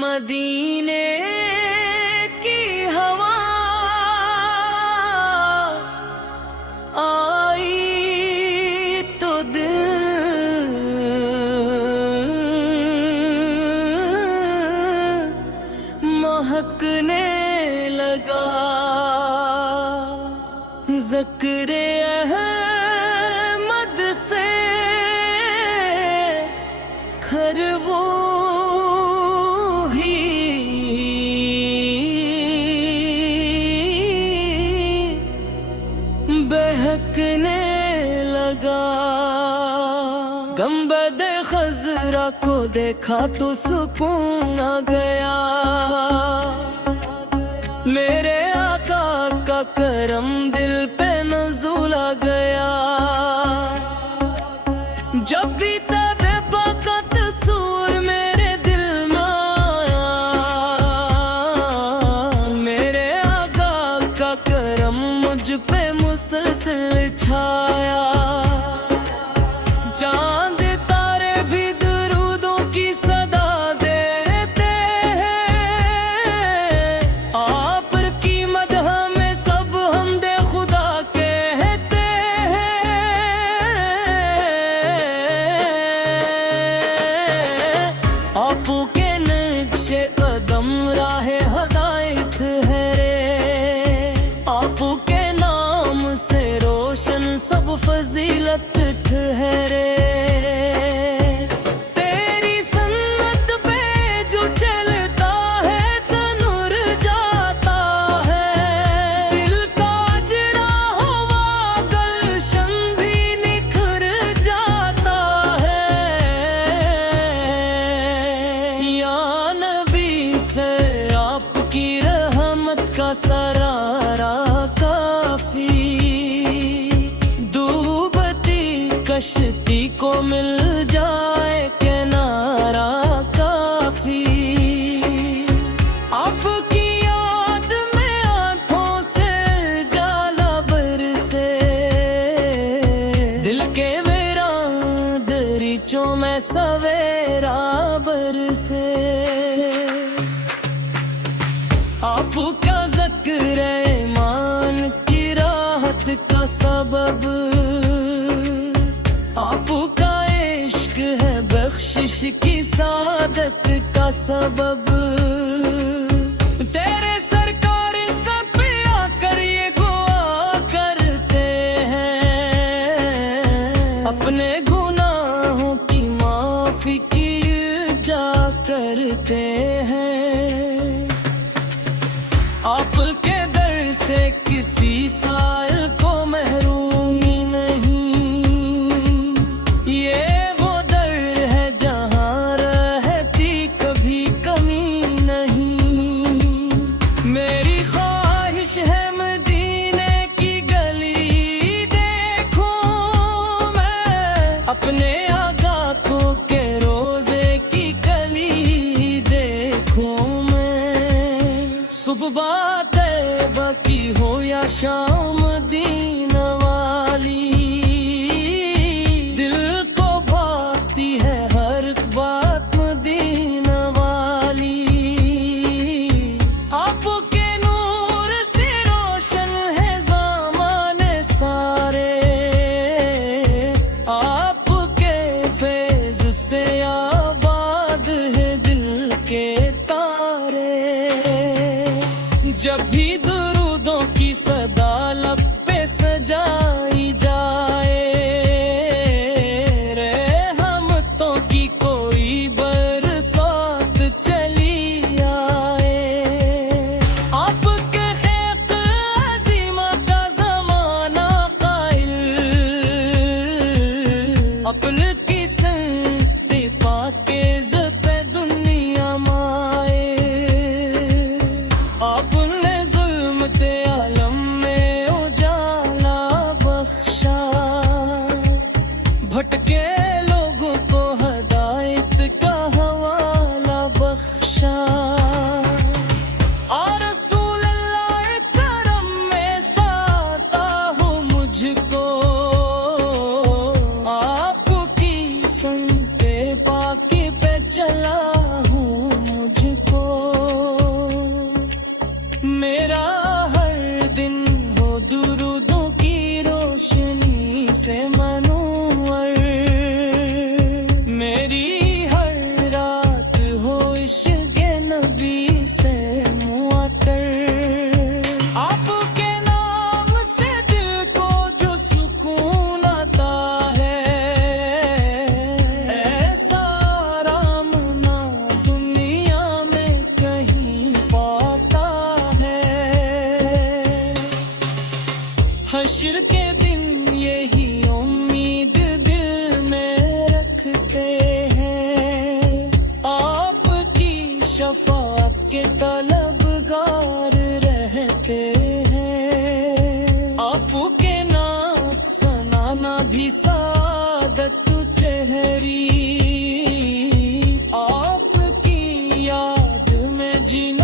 मदीने की हवा आई तो दिल महकने लगा। ज़िक्र अहमद से खरवो भी बहकने लगा। गंबद खजरा को देखा तो सुकून आ गया। मेरे आका का करम दिल पे नज़ुल आ गया। जब भी तबा का तस्वीर मेरे दिल में आया, मेरे आका का करम मुझ पे मुसलसल छाया। चांद तारे भी दरूदों की सदा देते हैं। आप की मदह में सब हमदे खुदा कहते हैं। आपू के नक्शे कदम राहे हदायत है रे। आपू के नाम से रोशन सब फजीलत ठहरे। तेरी सन्नत पे जो चलता है सनूर जाता है। दिल का जड़ा हुआ गलशन भी निखर जाता है। या नबी से आपकी रहमत का सरारा काफी। डूबती कश्ती को मिल जाए किनारा काफी। आपकी याद में आंखों से जाला बरसे। दिल के वीरान दरीचों में सवेरा बरसे। आपका ज़िक्र ईमान की राहत का सबब। आपका इश्क है बख्शिश की सादत का सबब। तेरे सरकार सब पे आकर ये दुआ करते हैं। अपने गुनाहों की माफी की जा करते हैं। आपके दर से किसी साल को महरूमी नहीं। ये वो दर है जहाँ रहती कभी कमी नहीं। मेरी ख्वाहिश है मदीने की गली देखूं मैं। अपने आका को के रोजे की कली देखूं मैं। सुबह तैबा की हो या शाम मदीना वाली। दिल को भाती है हर बात मदीना वाली। आपके नूर से रोशन है ज़माने सारे। आपके फैज़ से आबाद है दिल के तारे। जब भी दुरूदों की सदा लब पे सजाई जाए। रहमतों की कोई बरसात चली आए। आपके खैक अज़ीमा का ज़माना कायल। अपने की संगति पाके ज़पे दुनिया माए। आपने ज़ुल्मते आलम में उजाला बख्शा। भटके लोगों को हदायत का हवाला बख्शा। और रसूल अल्लाह करम में साता हूँ मुझको। आपकी संग पे पाकी पे चला हूँ मुझको। इश्क़ नबी से मुआ कर। आपके नाम से दिल को जो सुकून आता है, ऐसा आराम ना दुनिया में कहीं पाता है। हश्र के दिन यही उम्मीद दिल में रखते हैं, आपकी शफाअत के तलबगार रहते हैं। आपके नाम सनाना भी सादत चेहरी, आपकी याद में जीना